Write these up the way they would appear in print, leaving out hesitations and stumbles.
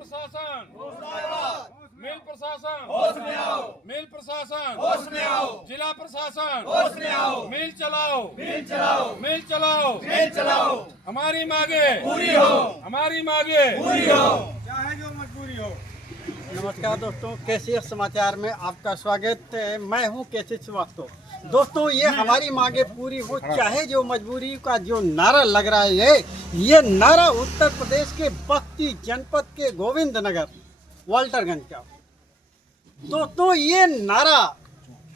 प्रशासन मिल प्रशासन होश में आओ, मिल प्रशासन होश में आओ, जिला प्रशासन होश में आओ, मिल चलाओ मिल चलाओ, मिल चलाओ मिल चलाओ, हमारी मांगे पूरी हो, हमारी मांगे पूरी हो। चाहे जो मजबूरी हो। नमस्कार दोस्तों, केसीएस समाचार में आपका स्वागत है। मैं हूं केसीएस श्रीवास्तव। दोस्तों, ये हमारी मांगे पूरी हो चाहे जो मजबूरी का जो नारा लग रहा है, ये नारा उत्तर प्रदेश के बस्ती जनपद के गोविंद नगर वाल्टरगंज का। दोस्तों, ये नारा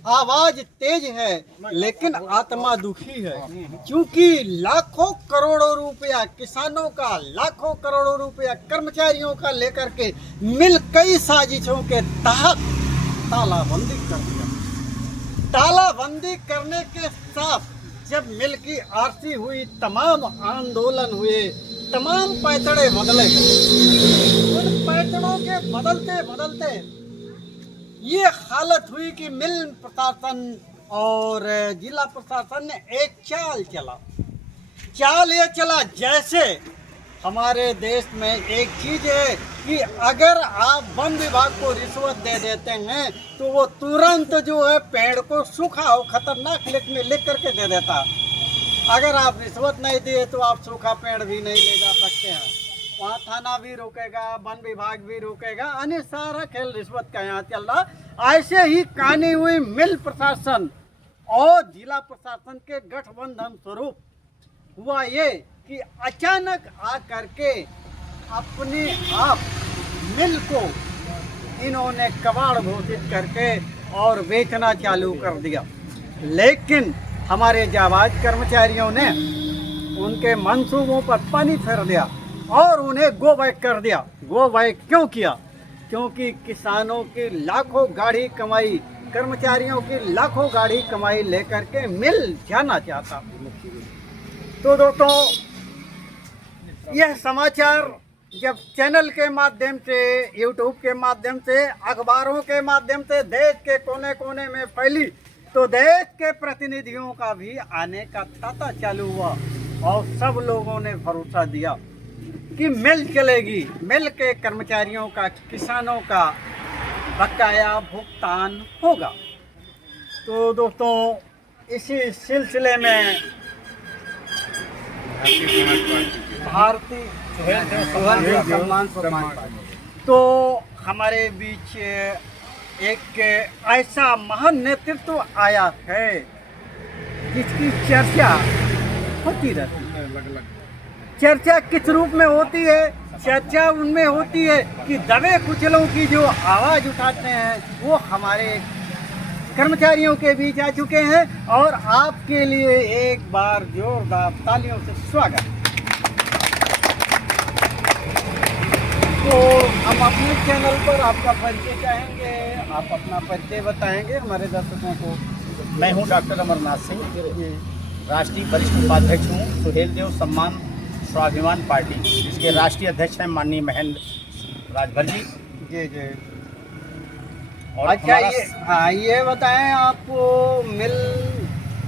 आवाज तेज है लेकिन आत्मा दुखी है, क्योंकि लाखों करोड़ों रुपया किसानों का, लाखों करोड़ों रुपया कर्मचारियों का लेकर के मिल कई साजिशों के तहत तालाबंदी कर दिया। तालाबंदी करने के साथ जब मिल की आरसी हुई, तमाम आंदोलन हुए, तमाम पैतड़े बदले गए। उन पैतड़ों के बदलते बदलते ये हालत हुई कि मिल प्रशासन और जिला प्रशासन ने एक चाल ये चला जैसे हमारे देश में एक चीज है कि अगर आप वन विभाग को रिश्वत दे देते हैं तो वो तुरंत जो है पेड़ को सूखा हो खतरनाक लिख करके दे देता। अगर आप रिश्वत नहीं दिए तो आप सूखा पेड़ भी नहीं ले जा सकते हैं। वहाँ थाना भी रोकेगा, वन विभाग भी रोकेगा, अन्य सारा खेल रिश्वत का यहाँ चल रहा। ऐसे ही कहानी हुई मिल प्रशासन और जिला प्रशासन के गठबंधन स्वरूप। हुआ ये कि अचानक आ करके अपने आप मिल को इन्होंने कबाड़ घोषित करके और बेचना चालू कर दिया। लेकिन हमारे जाबाज कर्मचारियों ने उनके मंसूबों पर पानी फेर दिया और उन्हें गो बैक कर दिया। गो बैक क्यों किया? क्योंकि किसानों की लाखों गाड़ी कमाई, कर्मचारियों की लाखों गाड़ी कमाई लेकर के मिल जाना चाहता। तो दोस्तों, यह समाचार जब चैनल के माध्यम से, यूट्यूब के माध्यम से, अखबारों के माध्यम से देश के कोने कोने में फैली तो देश के प्रतिनिधियों का भी आने का तांता चालू हुआ और सब लोगों ने भरोसा दिया कि मिल चलेगी। मिल के कर्मचारियों का, किसानों का बकाया भुगतान होगा। तो दोस्तों, इसी सिलसिले में भारतीय सम्मान तो हमारे बीच एक ऐसा महान नेतृत्व आया है जिसकी चर्चा होती रहती है। चर्चा किस रूप में होती है? चर्चा उनमें होती है कि दबे कुचलों की जो आवाज़ उठाते हैं वो हमारे कर्मचारियों के बीच आ चुके हैं। और आपके लिए एक बार जोरदार तालियों से स्वागत। तो हम अपने चैनल पर आपका परिचय चाहेंगे, आप अपना परिचय बताएंगे हमारे दर्शकों को। मैं हूं डॉक्टर अमरनाथ सिंह, राष्ट्रीय वरिष्ठ उपाध्यक्ष हूं सुहेल देव सम्मान स्वाभिमान पार्टी, जिसके राष्ट्रीय अध्यक्ष हैं माननीय महेंद्र राजभर जी। जी। और अच्छा, ये बताएं, आपको मिल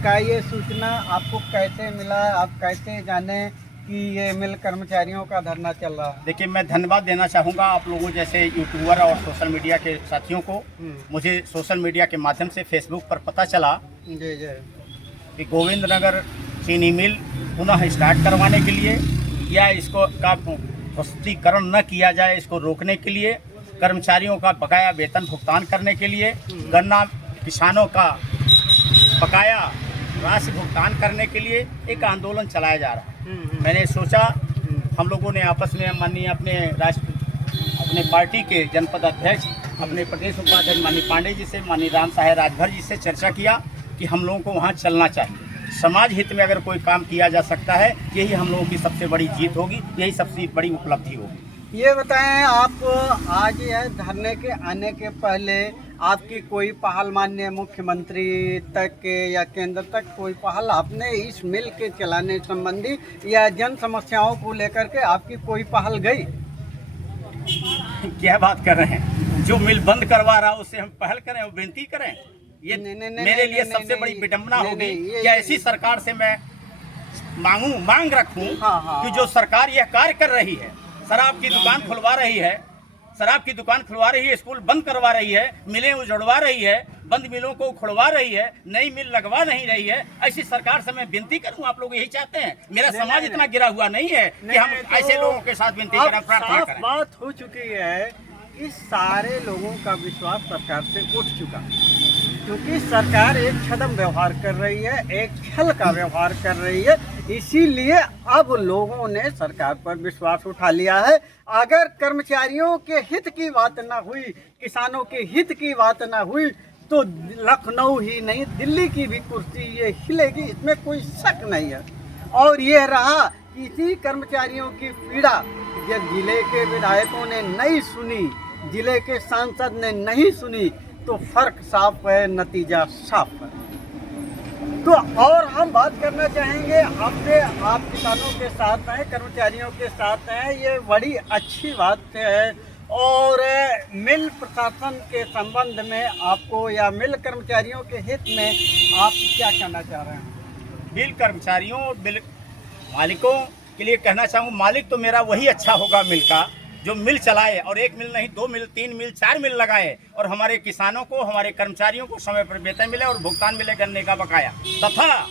का ये सूचना आपको कैसे मिला? आप कैसे जाने कि ये मिल कर्मचारियों का धरना चल रहा है? देखिए, मैं धन्यवाद देना चाहूँगा आप लोगों जैसे यूट्यूबर और सोशल मीडिया के साथियों को। मुझे सोशल मीडिया के माध्यम से फेसबुक पर पता चला जी कि गोविंद नगर चीनी मिल पुनः स्टार्ट करवाने के लिए या इसको का प्रस्तुतिकरण न किया जाए, इसको रोकने के लिए, कर्मचारियों का बकाया वेतन भुगतान करने के लिए, गन्ना किसानों का बकाया राशि भुगतान करने के लिए एक आंदोलन चलाया जा रहा है। मैंने सोचा, हम लोगों ने आपस में माननीय अपने पार्टी के जनपद अध्यक्ष, अपने प्रदेश उपाध्यक्ष माननीय पांडे जी से, माननीय राम साहेब राजभर जी से चर्चा किया कि हम लोगों को वहाँ चलना चाहिए। समाज हित में अगर कोई काम किया जा सकता है, यही हम लोगों की सबसे बड़ी जीत होगी, यही सबसे बड़ी उपलब्धि होगी। ये बताएं, आप आज यह धरने के आने के पहले आपकी कोई पहल माननीय मुख्यमंत्री तक या केंद्र तक कोई पहल आपने इस मिल के चलाने संबंधी या जन समस्याओं को लेकर के आपकी कोई पहल गई? क्या बात कर रहे हैं? जो मिल बंद करवा रहा है उससे हम पहल करें, वो विनती करें? ये मेरे लिए सबसे बड़ी विडंबना होगी कि ऐसी सरकार से मैं मांग रखूं कि जो सरकार यह कार्य कर रही है, शराब की दुकान खुलवा रही है, शराब की दुकान खुलवा रही है, स्कूल बंद करवा रही है, मिलें उजड़वा रही है, बंद मिलों को खुलवा रही है, नई मिल लगवा नहीं रही है। ऐसी सरकार से मैं विनती करूं, आप लोग यही चाहते हैं? मेरा समाज इतना गिरा हुआ नहीं है कि हम ऐसे लोगों के साथ विनती करें, प्रार्थना साफ करें। बात हो चुकी है कि सारे लोगों का विश्वास सरकार से उठ चुका, क्योंकि सरकार एक छद्म व्यवहार कर रही है, एक छल का व्यवहार कर रही है। इसीलिए अब लोगों ने सरकार पर विश्वास उठा लिया है। अगर कर्मचारियों के हित की बात ना हुई, किसानों के हित की बात ना हुई, तो लखनऊ ही नहीं दिल्ली की भी कुर्सी ये हिलेगी, इसमें कोई शक नहीं है। और ये रहा इसी कर्मचारियों की पीड़ा जब जिले के विधायकों ने नहीं सुनी, जिले के सांसद ने नहीं सुनी, तो फर्क साफ है, नतीजा साफ है। तो और हम बात करना चाहेंगे आपसे, आप किसानों के साथ हैं, कर्मचारियों के साथ हैं, ये बड़ी अच्छी बात है। और मिल प्रशासन के संबंध में आपको या मिल कर्मचारियों के हित में आप क्या कहना चाह रहे हैं? मिल कर्मचारियों, मिल मालिकों के लिए कहना चाहूँ, मालिक तो मेरा वही अच्छा होगा मिल का, जो मिल चलाए और एक मिल नहीं, 2 मिल, 3 मिल, 4 मिल लगाए, और हमारे किसानों को, हमारे कर्मचारियों को समय पर वेतन मिले और भुगतान मिले गन्ने का बकाया, तथा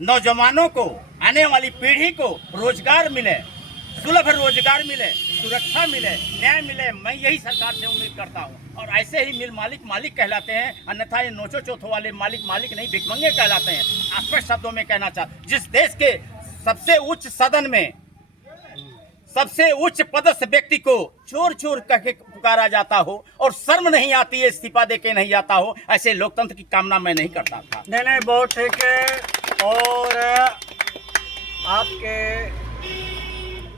नौजवानों को, आने वाली पीढ़ी को रोजगार मिले, सुलभ रोजगार मिले, सुरक्षा मिले, न्याय मिले। मैं यही सरकार से उम्मीद करता हूँ। और ऐसे ही मिल मालिक मालिक कहलाते हैं, अन्यथा ये नोचो चौथो वाले मालिक मालिक नहीं, भिखमंगे कहलाते हैं। स्पष्ट शब्दों में कहना चाहता, जिस देश के सबसे उच्च सदन में सबसे उच्च पदस्थ व्यक्ति को चोर चोर कह के पुकारा जाता हो और शर्म नहीं आती है, इस्तीफा दे के नहीं जाता हो, ऐसे लोकतंत्र की कामना मैं नहीं करता था। नहीं, बहुत ठीक है। और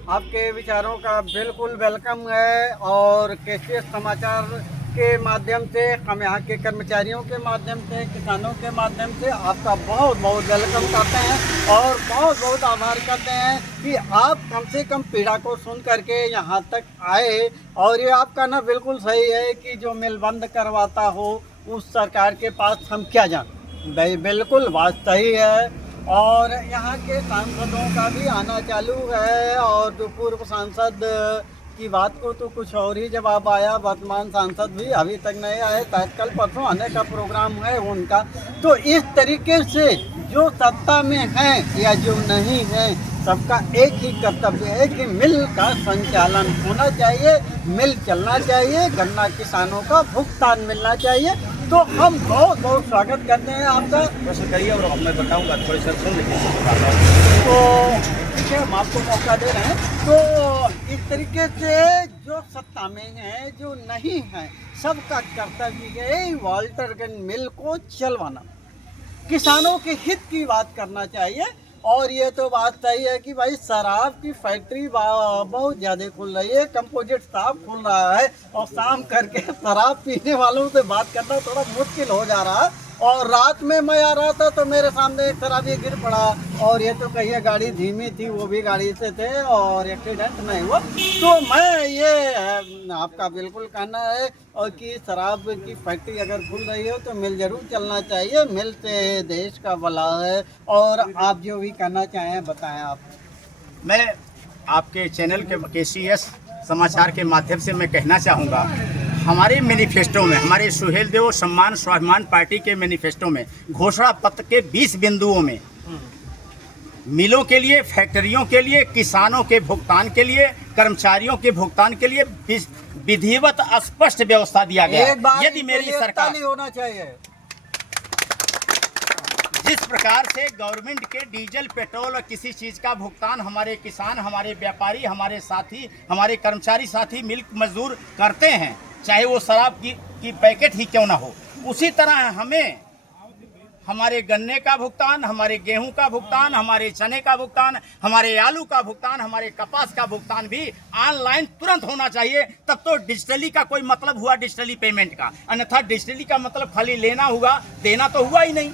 आपके विचारों का बिल्कुल वेलकम है। और केसीएस समाचार के माध्यम से, हम यहाँ के कर्मचारियों के माध्यम से, किसानों के माध्यम से आपका बहुत बहुत वेलकम करते हैं और बहुत बहुत आभार करते हैं कि आप कम से कम पीड़ा को सुन करके यहाँ तक आए। और ये आपका ना बिल्कुल सही है कि जो मिल बंद करवाता हो उस सरकार के पास हम क्या जान, भाई बिल्कुल बात सही है। और यहाँ के सांसदों का भी आना चालू है, और जो पूर्व सांसद की बात को तो कुछ और ही जवाब आया, वर्तमान सांसद भी अभी तक नहीं आए, शायद कल परसों आने का प्रोग्राम है उनका। तो इस तरीके से जो सत्ता में है या जो नहीं है, सबका एक ही कर्तव्य है कि मिल का संचालन होना चाहिए, मिल चलना चाहिए, गन्ना किसानों का भुगतान मिलना चाहिए। तो हम बहुत बहुत स्वागत करते हैं आपका। प्रश्न करिए और मैं बताऊंगा, थोड़ी सी सुन लीजिए। तो ठीक है, हम आपको मौका दे रहे हैं। तो इस तरीके से जो सत्ता में है, जो नहीं है, सबका कर्तव्य है वाल्टरगंज मिल को चलवाना, किसानों के हित की बात करना चाहिए। और ये तो बात सही है कि भाई शराब की फैक्ट्री बहुत ज़्यादा खुल रही है, कंपोजिट शराब खुल रहा है, और शाम करके शराब पीने वालों से बात करना थोड़ा मुश्किल हो जा रहा है। और रात में मैं आ रहा था तो मेरे सामने एक शराबी गिर पड़ा, और ये तो कहिए गाड़ी धीमी थी, वो भी गाड़ी से थे और एक्सीडेंट नहीं हुआ। तो मैं ये आपका बिल्कुल कहना है और कि शराब की फैक्ट्री अगर खुल रही हो तो मिल जरूर चलना चाहिए, मिल से देश का भला है। और आप जो भी कहना चाहें बताएं आप। मैं आपके चैनल के केसीएस समाचार के माध्यम से मैं कहना चाहूँगा, हमारे मैनिफेस्टो में, हमारे सुहेल देव सम्मान स्वाभिमान पार्टी के मैनिफेस्टो में घोषणा पत्र के 20 बिंदुओं में मिलों के लिए, फैक्ट्रियों के लिए, किसानों के भुगतान के लिए, कर्मचारियों के भुगतान के लिए विधिवत स्पष्ट व्यवस्था दिया गया। यदि मेरी सरकार होना चाहिए, जिस प्रकार से गवर्नमेंट के डीजल, पेट्रोल और किसी चीज़ का भुगतान हमारे किसान, हमारे व्यापारी, हमारे साथी, हमारे कर्मचारी साथी मिल मजदूर करते हैं, चाहे वो शराब की पैकेट ही क्यों ना हो, उसी तरह हमें हमारे गन्ने का भुगतान, हमारे गेहूं का भुगतान, हमारे चने का भुगतान, हमारे आलू का भुगतान, हमारे कपास का भुगतान भी ऑनलाइन तुरंत होना चाहिए। तब तो डिजिटली का कोई मतलब हुआ, डिजिटली पेमेंट का। अन्यथा डिजिटली का मतलब खाली लेना हुआ, देना तो हुआ ही नहीं।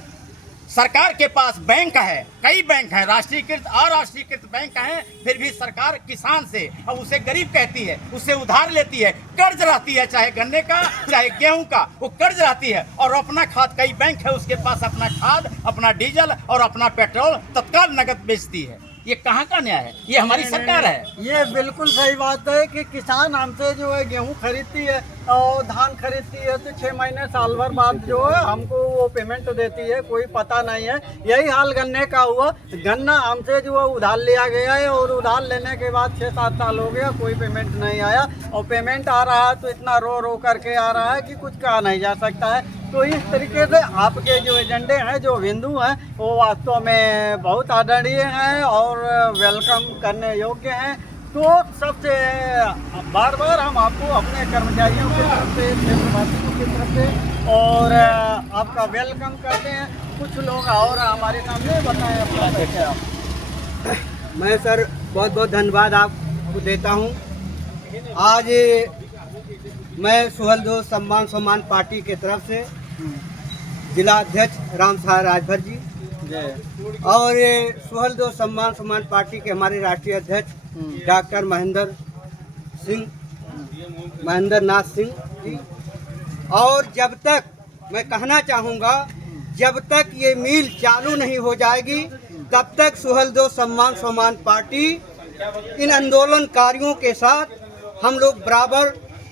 सरकार के पास बैंक है, कई बैंक हैं, राष्ट्रीयकृत अराष्ट्रीयकृत बैंक हैं, फिर भी सरकार किसान से, अब उसे गरीब कहती है, उससे उधार लेती है, कर्ज रहती है, चाहे गन्ने का चाहे गेहूं का, वो कर्ज रहती है। और अपना खाद, कई बैंक है उसके पास अपना खाद, अपना डीजल और अपना पेट्रोल तत्काल नगद बेचती है। ये कहाँ का न्याय है? ये हमारी सरकार है। ये बिल्कुल सही बात है कि किसान हमसे जो है गेहूं खरीदती है और धान खरीदती है तो 6 महीने साल भर बाद जो है हमको वो पेमेंट देती है, कोई पता नहीं है। यही हाल गन्ने का हुआ, गन्ना हमसे जो है उधार लिया गया है और उधार लेने के बाद 6-7 साल हो गया, कोई पेमेंट नहीं आया और पेमेंट आ रहा है तो इतना रो रो करके आ रहा है कि कुछ कहा नहीं जा सकता है। तो इस तरीके से आपके जो एजेंडे हैं, जो बिंदु हैं, वो वास्तव में बहुत आदरणीय हैं और वेलकम करने योग्य हैं। तो सबसे बार बार हम आपको अपने कर्मचारियों की तरफ से, क्षेत्रवासियों की तरफ से और आपका वेलकम करते हैं। कुछ लोग और हमारे सामने बताएं अपना परिचय आप। मैं सर बहुत बहुत धन्यवाद आपको देता हूँ। आज मैं सुहलदेव सम्मान पार्टी के तरफ से जिला अध्यक्ष राम साहब राजभर जी और सुहलदेव सम्मान पार्टी के हमारे राष्ट्रीय अध्यक्ष डॉक्टर महेंद्र नाथ सिंह जी, और जब तक मैं कहना चाहूँगा, जब तक ये मिल चालू नहीं हो जाएगी तब तक सुहलदेव सम्मान पार्टी इन आंदोलनकारियों के साथ हम लोग बराबर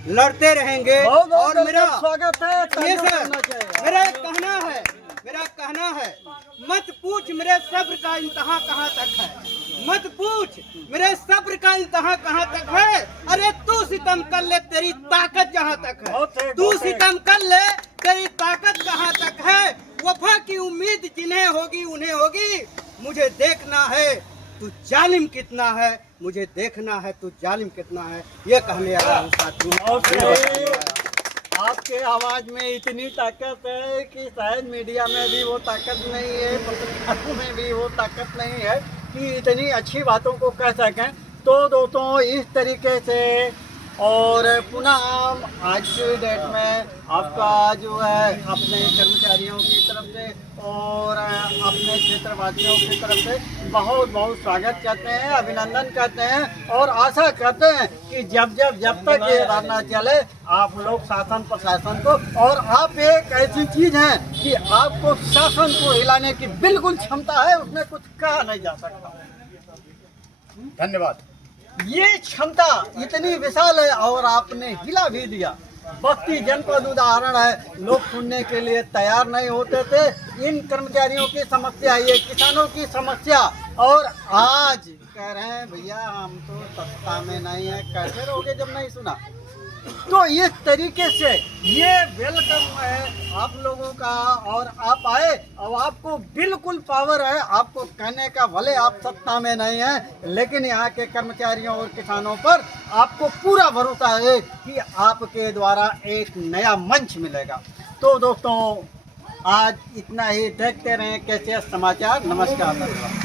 लड़ते रहेंगे। और मेरा स्वागत है। ये सर मेरा कहना है मत पूछ मेरे सब्र का इंतहा कहाँ तक है, मत पूछ मेरे सब्र का इंतहा कहाँ तक है। अरे तू सितम कर ले तेरी ताकत जहाँ तक है, तू सितम कर ले तेरी ताकत कहाँ तक है। वफा की उम्मीद जिन्हें होगी उन्हें होगी, मुझे देखना है तू जालिम कितना है, मुझे देखना है तू जालिम कितना है। ये कहने आ रहा हूँ साथियों। आपके आवाज में इतनी ताकत है कि शायद मीडिया में भी वो ताकत नहीं है, पत्रकारों में भी वो ताकत नहीं है कि इतनी अच्छी बातों को कह सकें। तो दोस्तों इस तरीके से और पुनः आज की डेट में आपका जो है अपने कर्मचारियों की तरफ से और अपने क्षेत्रवासियों की तरफ से बहुत बहुत स्वागत करते हैं, अभिनंदन करते हैं और आशा करते हैं कि जब तक ये धरना चले आप लोग शासन प्रशासन को, और आप एक ऐसी चीज़ है कि आपको शासन को हिलाने की बिल्कुल क्षमता है, उसमें कुछ कहा नहीं जा सकता। धन्यवाद। ये क्षमता इतनी विशाल है और आपने हिला भी दिया। बस्ती जनपद उदाहरण है, लोग सुनने के लिए तैयार नहीं होते थे इन कर्मचारियों की समस्या, ये किसानों की समस्या, और आज कह रहे हैं भैया हम तो सत्ता में नहीं है। कैसे रहोगे जब नहीं सुना? तो इस तरीके से ये वेलकम है आप लोगों का, और आप आए और आपको बिल्कुल पावर है आपको कहने का, भले आप सत्ता में नहीं हैं लेकिन यहाँ के कर्मचारियों और किसानों पर आपको पूरा भरोसा है कि आपके द्वारा एक नया मंच मिलेगा। तो दोस्तों आज इतना ही, देखते रहें कैसे समाचार। नमस्कार।